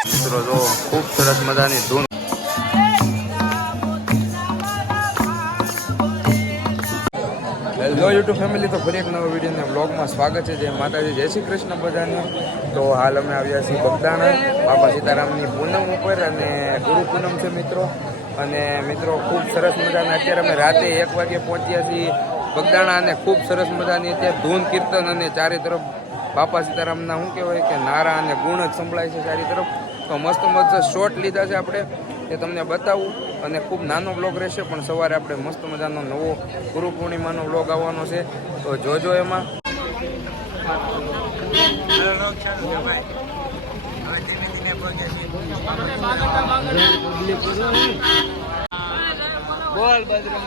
જો ખૂબ સરસ મજાની ધૂન હેલો યુટ્યુબ ફેમિલી, તો ફરી એક નવા વિડીયોના બ્લોગમાં સ્વાગત છે. જય માતાજી, જય શ્રી કૃષ્ણ બધાને. તો હાલ અમે આવ્યા છીએ બગદાણા, બાપા સીતારામની પૂનમ ઉપર અને ગુરુ પૂનમ છે મિત્રો. અને મિત્રો, ખૂબ સરસ મજાના અત્યારે અમે રાતે એક વાગે પહોંચ્યા છીએ બગદાણા અને ખૂબ સરસ મજાની અત્યારે ધૂન, કીર્તન અને ચારે તરફ બાપા સીતારામના, શું કહેવાય કે નારા અને ગુણ જ સંભળાય છે ચારે તરફ. તો મસ્ત મસ્ત શોર્ટ લીધા છે આપણે એ તમને બતાવું. અને ખૂબ નાનો બ્લોગ રહેશે પણ સવારે આપણે મસ્ત મજાનો નવો ગુરુ પૂર્ણિમાનો બ્લોગ આવવાનો છે. તો જોજો એમાં. બોલ બજરંગ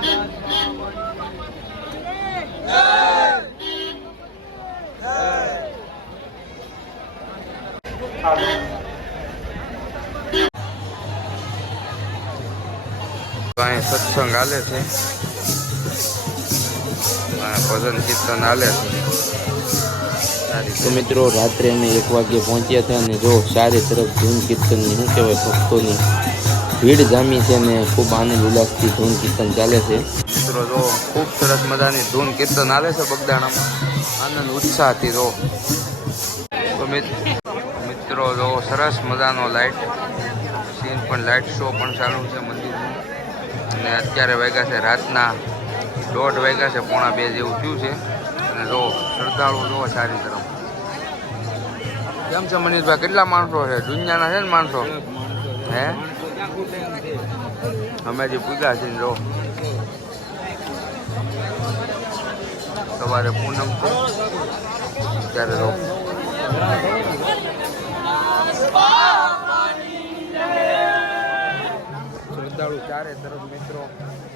અહીં સત્સંગ હાલે છે. ભજન કીર્તન હાલે છે. તો મિત્રો રાત્રે અમે એક વાગે પહોંચ્યા હતા અને જો ચારે તરફ ધૂન કીર્તનની શું કહેવાય ભક્તોની ભીડ જામી છે અને ખૂબ આનંદ ઉલ્લાસથી ધૂન કીર્તન ચાલે છે. મિત્રો જો ખૂબ સરસ મજાની ધૂન કીર્તન હાલે છે બગદાણામાં. આનંદ ઉત્સાહથી જો. તો મિત્રો જો સરસ મજાનો લાઇટ સીન પણ લાઇટ શો પણ ચાલુ છે. અને અત્યારે વાગ્યા છે રાતના. દોઢ વાગ્યા છે, પોણા બે જેવું થયું છે. અને જો શ્રદ્ધાળુ જો સારી તરફ. કેમ છે મનીષભાઈ? કેટલા માણસો છે? દુનિયાના છે ને માણસો? હે? અમે જે પૂજા છે જો. સવારે પૂનમ છે. ત્યારે જો.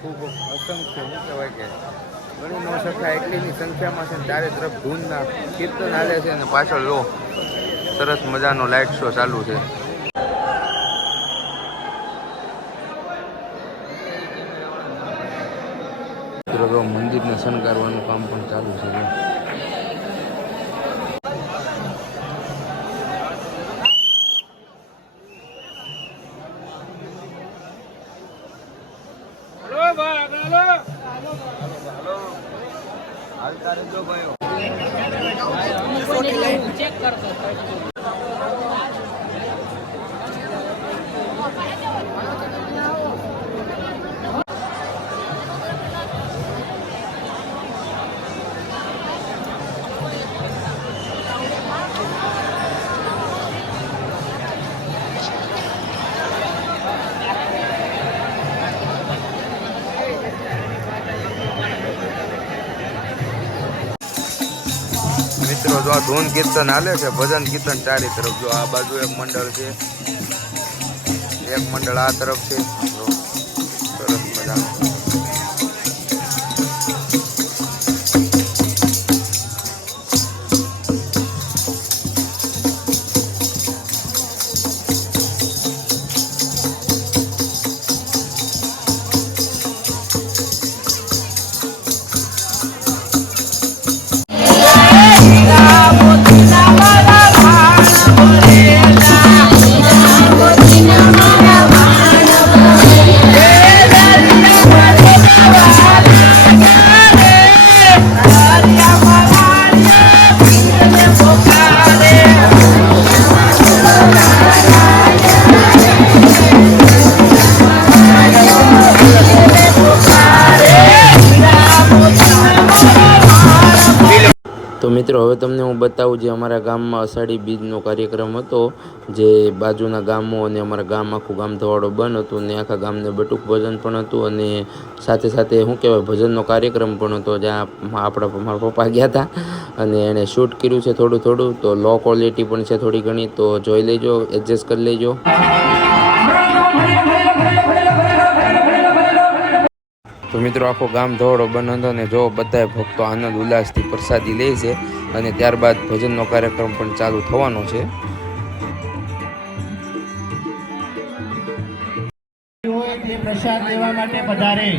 ખૂબ અસંખ્ય શું કહેવાય કે ગણી ન શકાય એટલીની સંખ્યામાં છે ને ચારે તરફ ધૂનના કીર્તન હાલે છે અને પાછળ લો, સરસ મજાનો લાઇટ શો ચાલુ છે. મંદિરને શણગારવાનું કામ પણ ચાલુ છે. જો. મિત્રો, જો આ ધૂન કીર્તન હાલે છે, ભજન કીર્તન ચારી તરફ, જો આ બાજુ એક મંડળ છે, એક મંડળ આ તરફ છે સરસ મજાનું. તો મિત્રો, હવે તમને હું બતાવું જે અમારા ગામમાં અષાઢી બીજનો કાર્યક્રમ હતો, જે બાજુના ગામો અને અમારા ગામ આખું ગામ ધવાડો બંધ હતું ને આખા ગામને બટુક ભજન પણ હતું અને સાથે સાથે શું કહેવાય ભજનનો કાર્યક્રમ પણ હતો, જ્યાં આપણા મારા પપ્પા ગયા હતા અને એણે શૂટ કર્યું છે થોડું થોડું, તો લો ક્વોલિટી પણ છે થોડી ઘણી, તો જોઈ લેજો, એડજસ્ટ કરી લેજો. તો મિત્રો આખો ગામ ધોળો બન્યો હતો અને જો બધા ભક્તો આનંદ ઉલ્લાસથી પ્રસાદી લે છે અને ત્યારબાદ ભજનનો કાર્યક્રમ પણ ચાલુ થવાનો છે. પ્રસાદ લેવા માટે પધારે.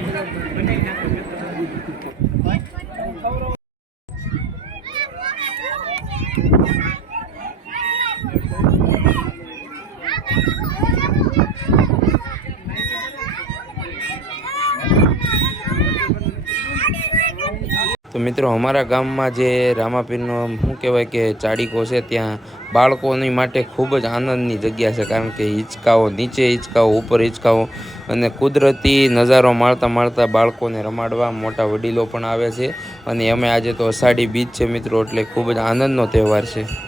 તો મિત્રો, અમારા ગામમાં જે રામાપીરનો શું કહેવાય કે ચાડીકો છે, ત્યાં બાળકોની માટે ખૂબ જ આનંદની જગ્યા છે, કારણ કે હિંચકાઓ, નીચે હિંચકાઓ, ઉપર હિંચકાઓ અને કુદરતી નજારો માણતા માણતા બાળકોને રમાડવા મોટા વડીલો પણ આવે છે. અને અમે આજે તો અષાઢી બીજ છે મિત્રો, એટલે ખૂબ જ આનંદનો તહેવાર છે.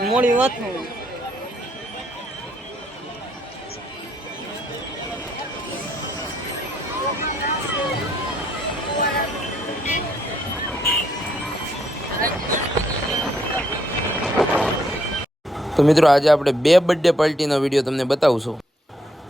મોડી વાત તો મિત્રો આજે આપણે બે બર્થડે પાર્ટીનો વીડિયો તમને બતાવશું.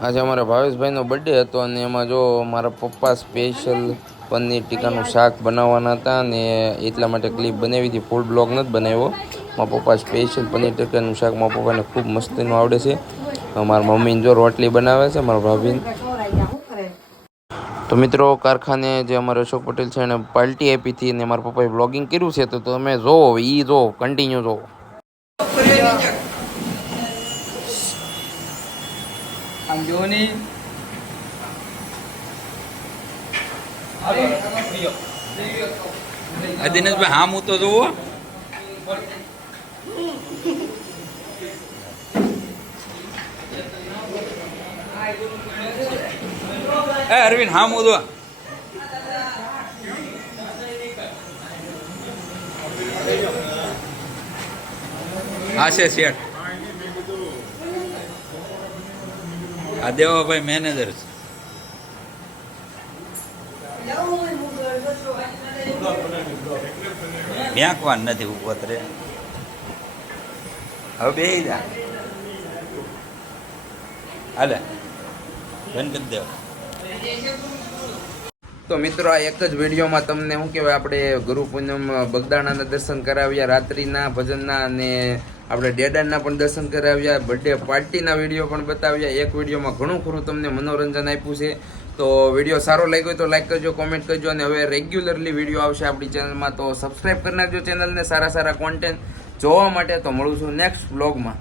આજે અમારા ભાવેશભાઈનો બર્થડે હતો અને એમાં જો મારા પપ્પા સ્પેશિયલ પનીર ટીકાનું શાક બનાવવાના હતા અને એટલા માટે ક્લિપ બનાવી હતી. ફૂલ બ્લોગ નથી બનાવ્યો. મારા પપ્પા સ્પેશિયલ પનીર ટીકાનું શાક મારા પપ્પાને ખૂબ મસ્તીનું આવડે છે. મારા મમ્મીને જો રોટલી બનાવે છે મારા ભાભીને. તો મિત્રો કારખાને જે અમારે અશોક પટેલ છે એને પાર્ટી આપી હતી અને મારા પપ્પાએ બ્લોગિંગ કર્યું છે તો તમે જોવો એ જોવો કન્ટિન્યુ જોવો. આમ જો ને. દિનેશભાઈ હા હું તો જોવો એ અરવિંદ હા મોદો. હા છે શેઠ. આ દેવાભાઈ મેનેજર છે. મેંકવાન નથી ઊભો હવે બે હાલે. બંધ તો મિત્રો, આ એક જ વિડીયોમાં તમને શું કહેવાય, આપણે ગુરુ પૂનમ બગદાણાના દર્શન કરાવ્યા, રાત્રિના ભજનના અને આપણે ડેડાના પણ દર્શન કરાવ્યા બર્થડે પાર્ટીના વીડિયો પણ બતાવ્યા. એક વિડીયોમાં ઘણું ખરું તમને મનોરંજન આપ્યું છે. તો વીડિયો સારો લાગ્યો તો લાઈક કરજો કોમેન્ટ કરજો અને હવે રેગ્યુલરલી વીડિયો આવશે આપણી ચેનલમાં તો સબસ્ક્રાઈબ કરી નાખજો ચેનલને સારા સારા કોન્ટેન્ટ જોવા માટે તો મળું છું નેક્સ્ટ બ્લોગમાં